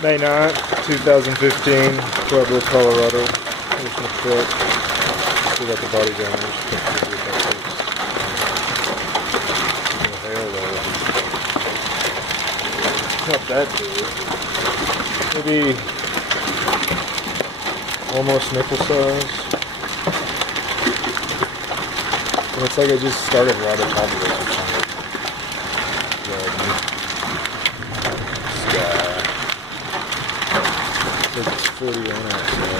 May 9th, 2015, Pueblo, Colorado. Here's my truck. Still got the body down there. No hail though. Not that big. Maybe almost nipple size. And it's like I just started right on top of it. Sky. It's 40 on outside.